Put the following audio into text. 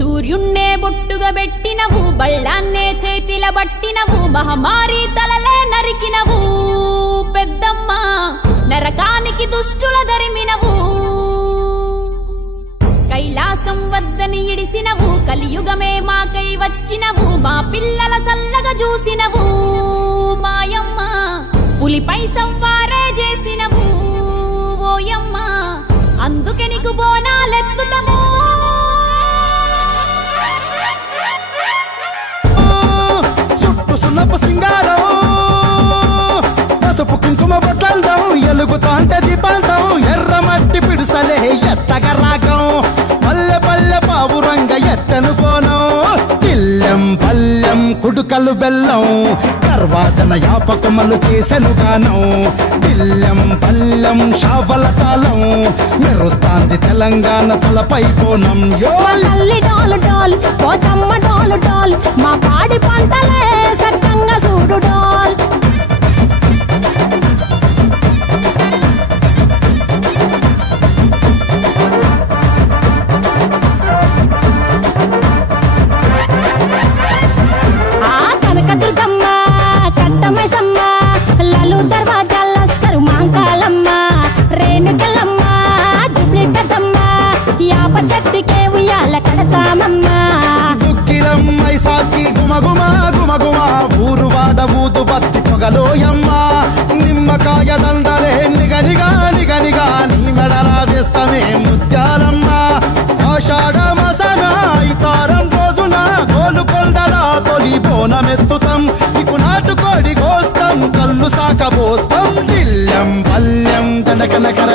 సూర్యున్నే బొట్టుగా పెట్టినవు బళ్ళాన్నే చేతిల పట్టినవు మహమారి తలలే నరికినవు పెద్దమ్మ నరకానికి దుష్టుల దరిమినవు కైలాసం వద్దని ఇడిసినవు కలియుగమే మాకై వచ్చినవు మా పిల్లల సల్లగా చూసినవు మాయమ్మ పులిపై సవ్వారే చేసినవు ఓయమ్మ అందుకే నీకు బోనాలెత్తుతము చుట్టు సున్నపు సింగారం పసుపు కుంకుమ బొట్లందం ఎలుగుతాంటే దీపాంతం ఎర్ర మట్టి పిడుసలే ఎత్తగా రాగం పల్లె పల్లె పావురంగ ఎత్తను కోనం పిల్లెం పల్లెం కుడుకలు బెల్లం గర్వాజన యాపకమలు చేసెను గానం పిల్లెం పల్లెం షావల తాళం మెరుస్తాంది తెలంగాణ తలపై కోణం డాల్ డాల్ పోచమ్మ డాల్ డాల్ మా పాడి పంటలే సక్కంగా చూడు డాల్ కనకదుర్గమ్మ కట్టమైసమ్మ లలు దర్వాజా లస్కరు మాంకాలమ్మ రేణుకలమ్మ జుబ్లి పెద్దమ్మ యాప చెట్టుకే ఉయ్యాల కడతామమ్మ దుక్కిలమ్మై సాచి గుమగుమ గుమగుమ ఊరు వాడ ఊదు బత్తి పొగలోయమ్మ నిమ్మకాయ దండలే నిగనిగా నిగనిగా నీ మెడలా వేస్తమే ముత్యాలమ్మ ఆషాఢ మసన ఇతారం రోజున గోలుకొండల తొలి బోనమెత్తుతాం నీకు నాటుకోడి కోస్తాం కళ్ళు సాకబోస్తాం దిల్లెం పల్లెం దండకనకర